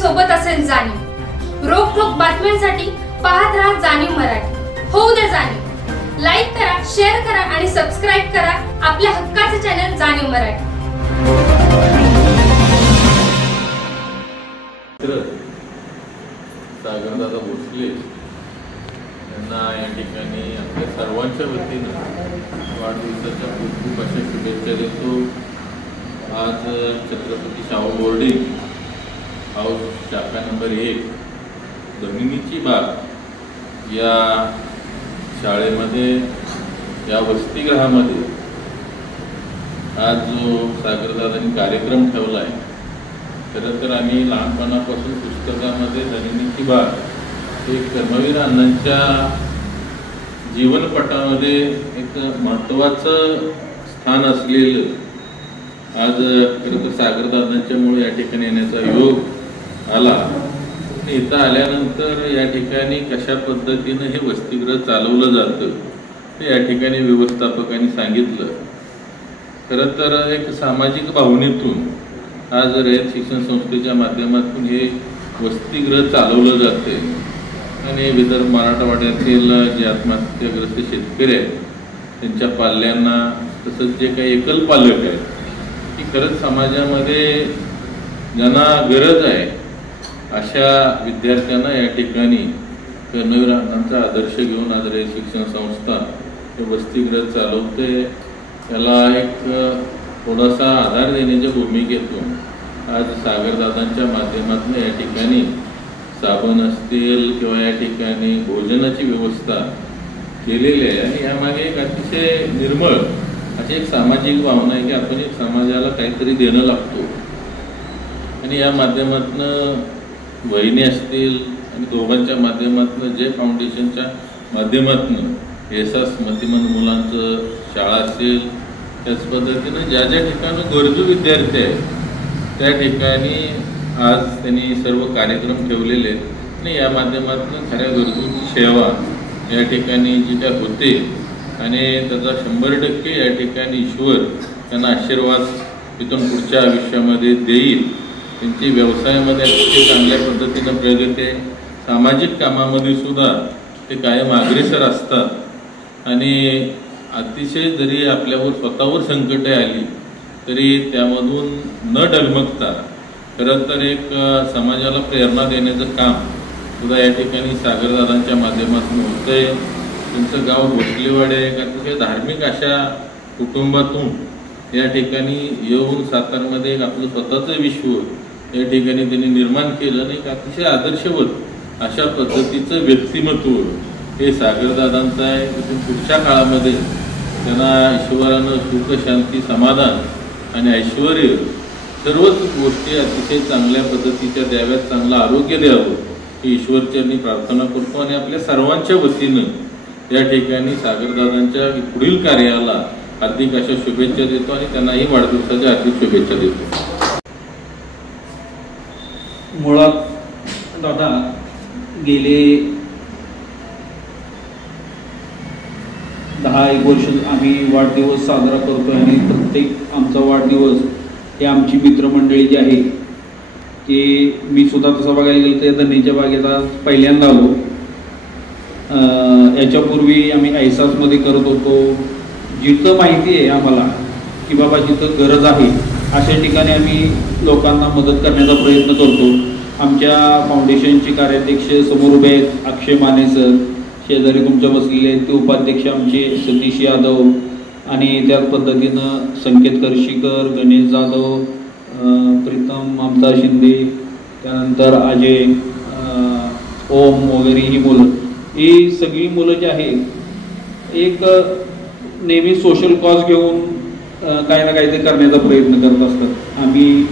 सोबत असेल जाणीव। रोखोक बातम्यांसाठी पाहत राहा जाणीव मराठी। होऊ दे जाणीव। लाईक करा, शेअर करा आणि सबस्क्राइब करा आपल्या हक्काचे चॅनल जाणीव मराठी। सागरदादा भोसले यांना या ठिकाणी आपल्या सर्वांच्या वतीनं वाढदिवसाच्या खूप खूप अशा शुभेच्छा देतो। आज छत्रपती शाहू बोर्डिंग हाऊस शाखा नंबर 1 जमिनीची बाग या शाळेमध्ये या वसतिगृहामध्ये आज जो सागरदादांनी कार्यक्रम ठेवला आहे, खरं तर आम्ही लहानपणापासून पुस्तकामध्ये जमिनीची बाग हे कर्मवीर अण्णांच्या जीवनपटामध्ये एक महत्त्वाचं स्थान असलेलं आज खरं तर सागरदादांच्यामुळे या ठिकाणी येण्याचा योग आला। इथं आल्यानंतर या ठिकाणी कशा पद्धतीनं हे वसतिगृह चालवलं जातं ते या ठिकाणी व्यवस्थापकांनी सांगितलं। खरं तर एक सामाजिक भावनेतून आज रयत शिक्षण संस्थेच्या माध्यमातून हे वसतिगृह चालवलं जाते आणि विदर्भ मराठवाड्यातील जे आत्महत्याग्रस्त शेतकरी आहेत त्यांच्या पाल्यांना तसंच जे काही एकल पालक आहेत की खरंच समाजामध्ये ज्यांना गरज आहे अशा विद्यार्थ्यांना या ठिकाणी कर्मवीर अण्णांचा आदर्श घेऊन आज रयत शिक्षण संस्था हे वसतिगृह चालवते। त्याला एक थोडासा आधार देण्याच्या भूमिकेतून आज सागरदादांच्या माध्यमातून या ठिकाणी साबण असतील किंवा या ठिकाणी भोजनाची व्यवस्था केलेली आहे आणि यामागे एक अतिशय निर्मळ अशी एक सामाजिक भावना आहे की आपण एक समाजाला काहीतरी देणं लागतो आणि या माध्यमातून वहिनी असतील आणि दोघांच्या माध्यमातून जे फाउंडेशनच्या माध्यमातून एहसास मतिमंद मुलांचं शाळा असेल त्याच पद्धतीनं ज्या ज्या ठिकाणी गरजू विद्यार्थी आहेत त्या ठिकाणी आज त्यांनी सर्व कार्यक्रम ठेवलेले आहेत आणि या माध्यमातून खऱ्या गरजूंची सेवा या ठिकाणी जी काय होते आणि त्याचा 100% या ठिकाणी ईश्वर त्यांना आशीर्वाद तिथून पुढच्या आयुष्यामध्ये देईल। त्यांची व्यवसायामध्ये अतिशय चांगल्या पद्धतीनं प्रगती आहे, सामाजिक कामामध्ये सुद्धा ते कायम अग्रेसर असतात आणि अतिशय जरी आपल्यावर स्वतःवर संकटे आली तरी त्यामधून न डगमगता खरं तर एक समाजाला प्रेरणा देण्याचं काम सुद्धा या ठिकाणी सागरदादांच्या माध्यमातून होतं आहे। त्यांचं गाव भोसलेवाडे एक अतिशय धार्मिक अशा कुटुंबातून या ठिकाणी येऊन सातारमध्ये एक आपलं स्वतःचं विश्व या ठिकाणी त्यांनी निर्माण केलं आणि एक अतिशय आदर्शवत अशा पद्धतीचं व्यक्तिमत्व हे सागरदादांचं आहे। तिथून पुढच्या काळामध्ये त्यांना ईश्वरानं सुख शांती समाधान आणि ऐश्वर सर्वच गोष्टी अतिशय चांगल्या पद्धतीच्या द्याव्यात, चांगलं आरोग्य द्यावं ही ईश्वरचरणी प्रार्थना करतो आणि आपल्या सर्वांच्या वतीनं या ठिकाणी सागरदादांच्या पुढील कार्याला हार्दिक अशा शुभेच्छा देतो आणि त्यांनाही वाढदिवसाच्या हार्दिक शुभेच्छा देतो। मुळात दादा गेले 10-1 वर्ष आम्ही वाढदिवस साजरा करतो आणि प्रत्येक आमचा वाढदिवस हे आमची मित्रमंडळी जी आहे की मी सुद्धा तसं बघायला गेलं तर धरणीच्या बागेचा पहिल्यांदा आलो। याच्यापूर्वी आम्ही ऐसासमध्ये करत होतो। जिथं माहिती आहे आम्हाला की बाबा जिथं गरज आहे अशा ठिकाणी आम्ही लोकांना मदत करण्याचा प्रयत्न करतो। आमच्या फाउंडेशनचे कार्याध्यक्ष समोर उभे आहेत अक्षय माने सर, शेजारी तुमच्या बसलेले ते उपाध्यक्ष आमचे सतीश यादव आणि त्याच पद्धतीनं संकेत करशीकर, गणेश जाधव, प्रीतम ममता शिंदे, त्यानंतर अजय, ओम वगैरे ही मुलं, ही सगळी मुलं जी आहेत एक नेहमी सोशल कॉज घेऊन काही ना काहीतरी करण्याचा प्रयत्न करत असतात। आम्ही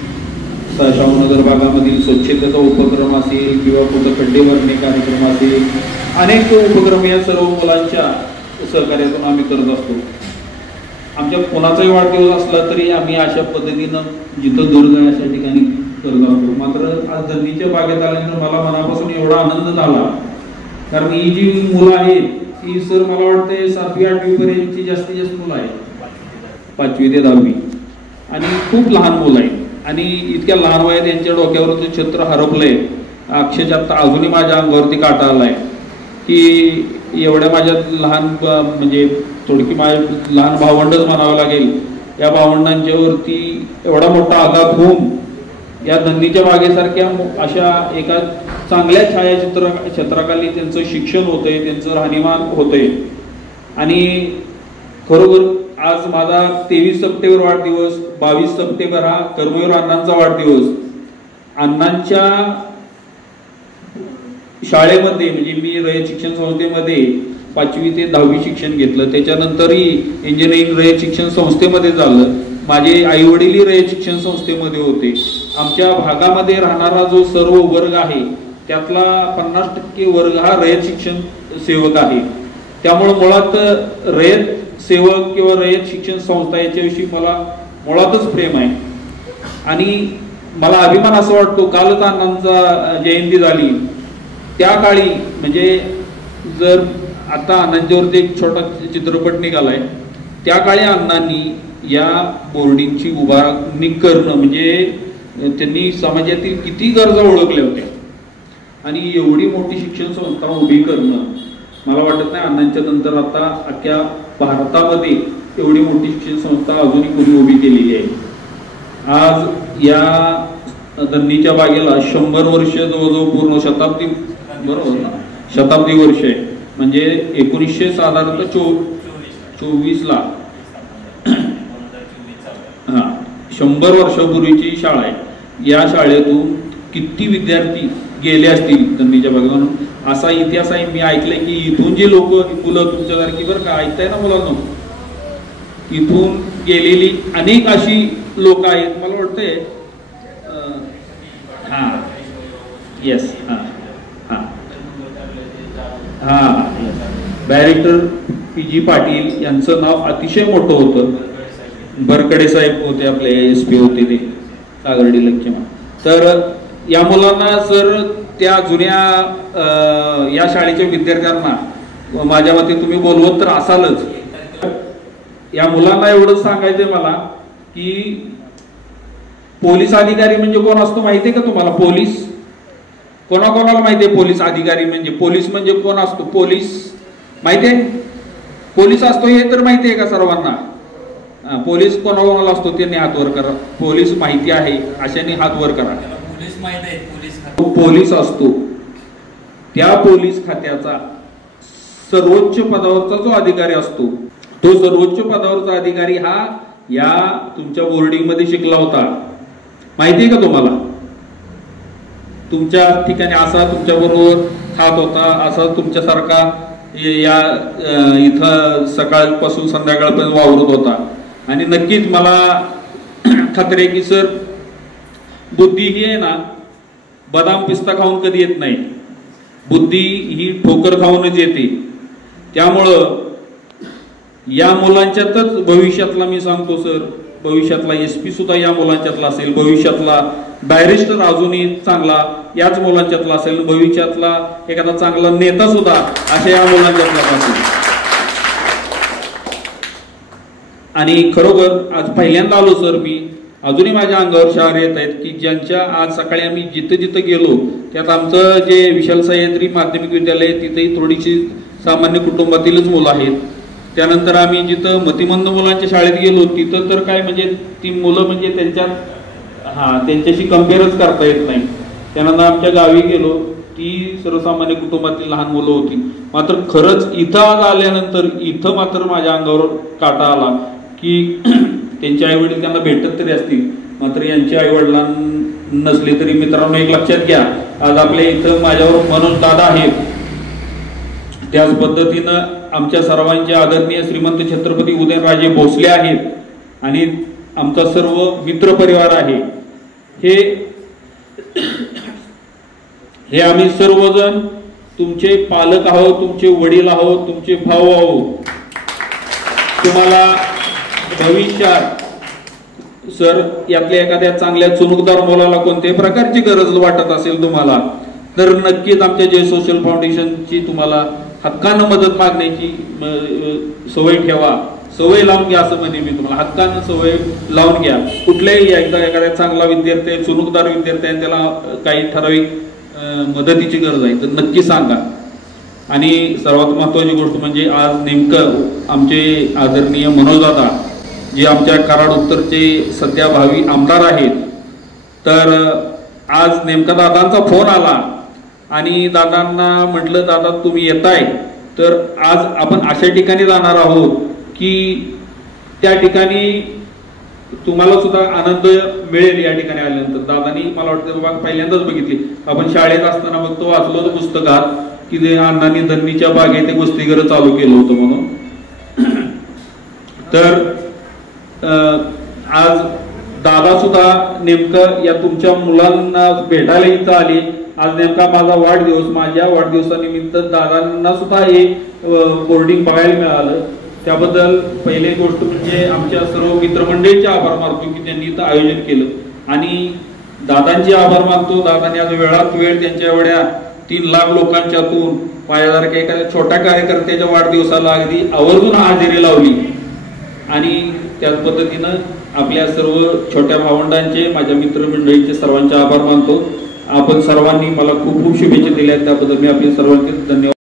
शाहूनगर भागामधील स्वच्छतेचा उपक्रम असेल किंवा कुठं खड्डे भरणे कार्यक्रम असेल, अनेक उपक्रम या सर्व मुलांच्या सहकार्यातून आम्ही करत असतो। आमच्या कोणाचाही वाढदिवस असला तरी आम्ही अशा पद्धतीनं जिथं गरज आहे अशा ठिकाणी करत असतो। मात्र आज धरणीच्या बागेत आल्यानंतर मला मनापासून एवढा आनंद झाला कारण ही जी मुलं आहेत ती सर मला वाटते 7वी-8वी पर्यंतची जास्तीत जास्त मुलं आहेत, 5वी ते 10वी आणि खूप लहान मुलं आहेत आणि इतक्या लहान वयात यांच्या डोक्यावर ते छत्र हरपलंय, अक्षरशः अजूनही माझ्या अंगावरती काटा आलाय की एवढ्या माझ्या लहान म्हणजे थोडकी माझ्या लहान भावंडच म्हणावं लागेल, या भावंडांच्या वरती एवढा मोठा आघात होऊन या धरणीच्या बागेसारख्या अशा एका चांगल्या छायाचित्राखाली त्यांचं शिक्षण होतंय, त्यांचं राहणीमान होतंय. आणि खरोखर आज माझा 23 सप्टेंबर वाढदिवस, 22 सप्टेंबर हा कर्मवीर अण्णांचा वाढदिवस. अण्णांच्या शाळेमध्ये म्हणजे मी रयत शिक्षण संस्थेमध्ये 5वी ते 10वी शिक्षण घेतलं, त्याच्यानंतरही इंजिनिअरिंग रयत शिक्षण संस्थेमध्ये झालं. माझे आई वडीलही रयत शिक्षण संस्थेमध्ये होते. आमच्या भागामध्ये राहणारा जो सर्व वर्ग आहे त्यातला 50% वर्ग हा रयत शिक्षण सेवक आहे. त्यामुळे मुळात रयत सेवक किंवा रयत शिक्षण संस्था याच्याविषयी मला मुळातच प्रेम आहे. आणि मला अभिमान असा वाटतो, कालच अण्णांचा जयंती झाली, त्या काळी म्हणजे जर आता अण्णांच्यावरती एक छोटा चित्रपट निघालाय, त्या काळी अण्णांनी या बोर्डिंगची उभारणी करणं म्हणजे त्यांनी समाजातील किती गरजा ओळखल्या होत्या आणि एवढी मोठी शिक्षण संस्था उभी करणं, मला वाटत नाही अण्णांच्या नंतर आता अख्ख्या भारतामध्ये एवढी मोठी शिक्षण संस्था अजूनही कोणी उभी केलेली आहे. आज या धरणीच्या बागेला 100 वर्ष जवळजवळ पूर्ण शताब्दी, बरोबर ना, शताब्दी वर्ष आहे. म्हणजे 1900 साधारणतः 24ला हा 100 वर्षापूर्वीची शाळा आहे. या शाळेतून किती विद्यार्थी गेले असतील धरणीच्या बागेतून असा इतिहास आहे. मी ऐकलंय की इथून जे लोक मुलं तुमच्यासारखी बरं का ऐकताय ना मुलांना, इथून गेलेली अनेक अशी लोक आहेत. मला वाटतंय हा येस हा हा हा डायरेक्टर PG पाटील यांचं नाव अतिशय मोठं होतं. बरकडे साहेब होते, आपले SP होते ते कागर्डी लक्ष्मण. तर या मुलांना जर त्या जुन्या या शाळेच्या विद्यार्थ्यांना माझ्या मते तुम्ही बोलवत तर असालच. या मुलांना एवढंच सांगायचंय मला की पोलीस अधिकारी म्हणजे कोण असतो माहितीये का तुम्हाला? पोलीस कोणाकोणाला माहितीये? पोलीस अधिकारी म्हणजे पोलीस म्हणजे कोण असतो? पोलीस माहितीये? पोलीस असतो हे तर माहितीये का सर्वांना? पोलीस कोणाकोणाला असतो त्यांनी हात वर करा. पोलीस माहिती आहे अशाने हात वर करा. पोलीस असतो त्या पोलीस खात्याचा सर्वोच्च पदावरचा जो अधिकारी असतो, तो सर्वोच्च पदावरचा अधिकारी हा या तुमच्या बोर्डिंग मध्ये शिकला होता. माहितीये का तुम्हाला? तुमच्या ठिकाणी असा तुमच्या बरोबर खात होता, असा तुमच्यासारखा या इथं सकाळपासून संध्याकाळपर्यंत वावरत होता. आणि नक्कीच मला खात्री आहे की सर बुद्धी ही आहे ना बदाम पिस्ता खाऊन कधी येत नाही, बुद्धी ही ठोकर खाऊनच येते. त्यामुळं या मुलांच्यातच भविष्यातला मी सांगतो सर, भविष्यातला SP सुद्धा या मुलांच्यातला असेल, भविष्यातला बॅरिस्टर अजूनही चांगला याच मुलांच्यातला असेल, भविष्यातला एखादा चांगला नेता सुद्धा अशा या मुलांच्यातला असेल. आणि खरोखर आज पहिल्यांदा आलो सर मी, अजूनही माझ्या अंगावर शहार येत आहेत की ज्यांच्या आज सकाळी आम्ही जिथं जिथं गेलो त्यात आमचं जे विशाल सह्याद्री माध्यमिक विद्यालय तिथेही थोडीशी सामान्य कुटुंबातीलच मुलं आहेत. त्यानंतर आम्ही जिथं मतिमंद मुलांच्या शाळेत गेलो तिथं तर काय म्हणजे ती मुलं म्हणजे त्यांच्याशी कम्पेअरच करता येत नाही. त्यानंतर आमच्या गावी गेलो ती सर्वसामान्य कुटुंबातील लहान मुलं होती. मात्र खरंच इथं आज आल्यानंतर इथं मात्र माझ्या अंगावर काटा आला की त्यांचे आई वडील त्यांना भेटत तरी असतील, मात्र यांचे आई वडिलांना नसले तरी मित्रांनो एक लक्षात घ्या, आज आपल्या इथं माझ्यावर मनोज दादा आहेत. त्याच पद्धतीनं आमच्या सर्वांचे आदरणीय श्रीमंत छत्रपती उदयनराजे भोसले आहेत आणि आमचा सर्व मित्र परिवार आहे. हे आम्ही सर्वजण तुमचे पालक आहोत, तुमचे वडील आहोत, तुमचे भाऊ आहोत. तुम्हाला भविष्यात सर यातल्या एखाद्या चांगल्या चुणूकदार मुलाला कोणत्याही प्रकारची गरज वाटत असेल तुम्हाला तर नक्कीच आमच्या जय सोशल फाउंडेशनची तुम्हाला हक्कानं मदत मागण्याची सवय ठेवा. सवय लावून घ्या असं म्हणे मी तुम्हाला, हक्कानं सवय लावून घ्या. कुठल्याही एकदा एखाद्या चांगला विद्यार्थी आहे, चुणूकदार विद्यार्थी आहे, त्याला काही ठराविक मदतीची गरज आहे तर नक्की सांगा. आणि सर्वात महत्त्वाची गोष्ट म्हणजे आज नेमकं आमचे आदरणीय मनोजदादा जे आमच्या कराड उत्तरचे सध्या भावी आमदार आहेत, तर आज नेमका दादांचा फोन आला आणि दादांना म्हटलं, दादा तुम्ही येताय तर आज आपण अशा ठिकाणी जाणार आहोत की त्या ठिकाणी तुम्हाला सुद्धा आनंद मिळेल. या ठिकाणी आल्यानंतर दादानी मला वाटतं बाबा पहिल्यांदाच बघितली, आपण शाळेत असताना बघतो वाचलो होतं पुस्तकात की ते अण्णांनी धरणीच्या बागेत ते कुस्तीगीर चालू केलं होतं म्हणून. तर आज दादा सुद्धा नेमकं या तुमच्या मुलांना भेटायला इथं आले. आज नेमका माझा वाढदिवस, माझ्या वाढदिवसानिमित्त दादांना सुद्धा हे बोर्डिंग बघायला मिळालं. त्याबद्दल पहिली गोष्ट म्हणजे आमच्या सर्व मित्रमंडळीचे आभार मानतो की त्यांनी इथं आयोजन केलं. आणि दादांचे आभार मानतो, दादांनी आज वेळात वेळ त्यांच्या एवढ्या 3 लाख लोकांच्यातून माझ्यासारख्या एखाद्या छोट्या कार्यकर्त्याच्या वाढदिवसाला अगदी आवर्जून हजेरी लावली. आणि त्याच पद्धतीनं आपल्या सर्व छोट्या भावंडांचे, माझ्या मित्रमंडळीचे सर्वांचे आभार मानतो. आपण सर्वांनी मला खूप खूप शुभेच्छा दिल्या, त्याबद्दल मी आपले सर्वांचे धन्यवाद.